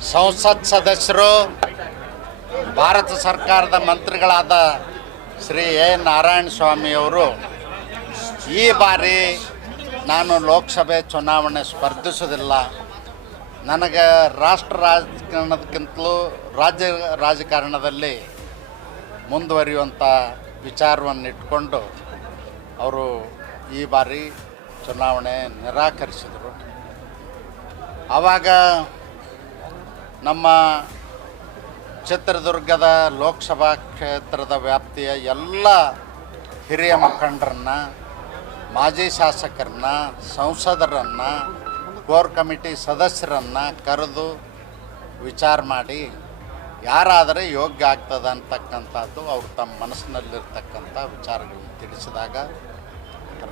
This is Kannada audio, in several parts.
ಸಂಸತ್ ಸದಸ್ಯರು, ಭಾರತ ಸರ್ಕಾರದ ಮಂತ್ರಿಗಳಾದ ಶ್ರೀ ಎ ನಾರಾಯಣ ಸ್ವಾಮಿಯವರು ಈ ಬಾರಿ ನಾನು ಲೋಕಸಭೆ ಚುನಾವಣೆ ಸ್ಪರ್ಧಿಸೋದಿಲ್ಲ ನನಗೆ ರಾಷ್ಟ್ರ ರಾಜಕಾರಣದಕ್ಕಿಂತಲೂ ರಾಜ್ಯ ರಾಜಕಾರಣದಲ್ಲಿ ಮುಂದುವರಿಯುವಂಥ ವಿಚಾರವನ್ನು ಇಟ್ಕೊಂಡು ಅವರು ಈ ಬಾರಿ ಚುನಾವಣೆ ನಿರಾಕರಿಸಿದರು. ಆವಾಗ ನಮ್ಮ ಚಿತ್ರದುರ್ಗದ ಲೋಕಸಭಾ ಕ್ಷೇತ್ರದ ವ್ಯಾಪ್ತಿಯ ಎಲ್ಲ ಹಿರಿಯ ಮುಖಂಡರನ್ನು, ಮಾಜಿ ಶಾಸಕರನ್ನ, ಸಂಸದರನ್ನು, ಕೋರ್ ಕಮಿಟಿ ಸದಸ್ಯರನ್ನು ಕರೆದು ವಿಚಾರ ಮಾಡಿ ಯಾರಾದರೆ ಯೋಗ್ಯ ಆಗ್ತದೆ ಅಂತಕ್ಕಂಥದ್ದು ಅವರು ತಮ್ಮ ಮನಸ್ಸಿನಲ್ಲಿರ್ತಕ್ಕಂಥ ವಿಚಾರಗಳನ್ನು ತಿಳಿಸಿದಾಗ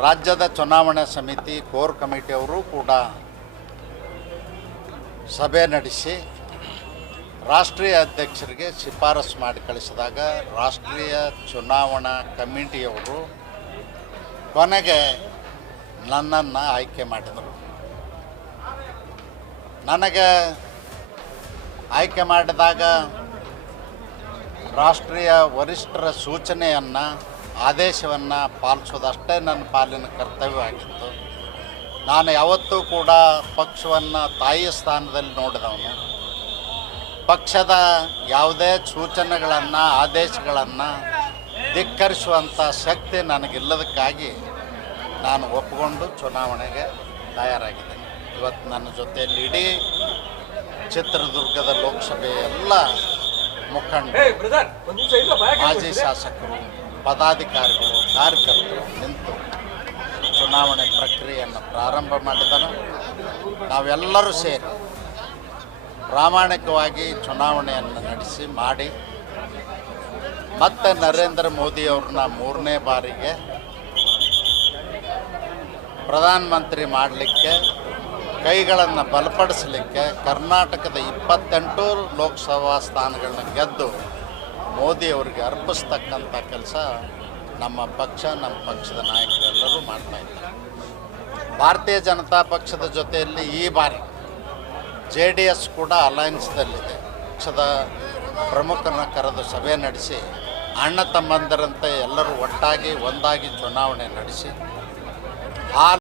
ರಾಜ್ಯದ ಚುನಾವಣಾ ಸಮಿತಿ ಕೋರ್ ಕಮಿಟಿಯವರು ಕೂಡ ಸಭೆ ನಡೆಸಿ ರಾಷ್ಟ್ರೀಯ ಅಧ್ಯಕ್ಷರಿಗೆ ಶಿಫಾರಸು ಮಾಡಿ ಕಳಿಸಿದಾಗ ರಾಷ್ಟ್ರೀಯ ಚುನಾವಣಾ ಕಮಿಟಿಯವರು ಕೊನೆಗೆ ನನ್ನನ್ನು ಆಯ್ಕೆ ಮಾಡಿದರು. ನನಗೆ ಆಯ್ಕೆ ಮಾಡಿದಾಗ ರಾಷ್ಟ್ರೀಯ ವರಿಷ್ಠರ ಸೂಚನೆಯನ್ನು, ಆದೇಶವನ್ನು ಪಾಲಿಸೋದಷ್ಟೇ ನನ್ನ ಪಾಲಿನ ಕರ್ತವ್ಯ ಆಗಿತ್ತು. ನಾನು ಯಾವತ್ತೂ ಕೂಡ ಪಕ್ಷವನ್ನು ತಾಯಿಯ ಸ್ಥಾನದಲ್ಲಿ ನೋಡಿದವನು. ಪಕ್ಷದ ಯಾವುದೇ ಸೂಚನೆಗಳನ್ನು ಆದೇಶಗಳನ್ನು ಧಿಕ್ಕರಿಸುವಂಥ ಶಕ್ತಿ ನನಗಿಲ್ಲದಕ್ಕಾಗಿ ನಾನು ಒಪ್ಪಿಕೊಂಡು ಚುನಾವಣೆಗೆ ತಯಾರಾಗಿದ್ದೇನೆ. ಇವತ್ತು ನನ್ನ ಜೊತೆಯಲ್ಲಿ ಇಡೀ ಚಿತ್ರದುರ್ಗದ ಲೋಕಸಭೆ ಎಲ್ಲ ಮುಖಂಡ ಮಾಜಿ ಶಾಸಕರು ಪದಾಧಿಕಾರಿಗಳು ಕಾರ್ಯಕರ್ತರು ನಿಂತು ಚುನಾವಣೆ ಪ್ರಕ್ರಿಯೆಯನ್ನು ಪ್ರಾರಂಭ ಮಾಡಿದನು ನಾವೆಲ್ಲರೂ ಸೇರಿ ಪ್ರಾಮಾಣಿಕವಾಗಿ ಚುನಾವಣೆಯನ್ನು ನಡೆಸಿ ಮಾಡಿ, ಮತ್ತೆ ನರೇಂದ್ರ ಮೋದಿಯವ್ರನ್ನ ಮೂರನೇ ಬಾರಿಗೆ ಪ್ರಧಾನಮಂತ್ರಿ ಮಾಡಲಿಕ್ಕೆ, ಕೈಗಳನ್ನು ಬಲಪಡಿಸಲಿಕ್ಕೆ ಕರ್ನಾಟಕದ ಇಪ್ಪತ್ತೆಂಟು ಲೋಕಸಭಾ ಸ್ಥಾನಗಳನ್ನ ಗೆದ್ದು ಮೋದಿಯವರಿಗೆ ಅರ್ಪಿಸ್ತಕ್ಕಂಥ ಕೆಲಸ ನಮ್ಮ ಪಕ್ಷ, ನಮ್ಮ ಪಕ್ಷದ ನಾಯಕರೆಲ್ಲರೂ ಮಾಡ್ತಾ ಇದ್ದಾರೆ. ಭಾರತೀಯ ಜನತಾ ಪಕ್ಷದ ಜೊತೆಯಲ್ಲಿ ಈ ಬಾರಿ ಜೆ ಡಿ ಎಸ್ ಕೂಡ ಅಲಯನ್ಸ್ದಲ್ಲಿದೆ ಪಕ್ಷದ ಪ್ರಮುಖನ ಕರೆದು ಸಭೆ ನಡೆಸಿ, ಅಣ್ಣ ತಮ್ಮಂದರಂತೆ ಎಲ್ಲರೂ ಒಟ್ಟಾಗಿ ಒಂದಾಗಿ ಚುನಾವಣೆ ನಡೆಸಿ ಆ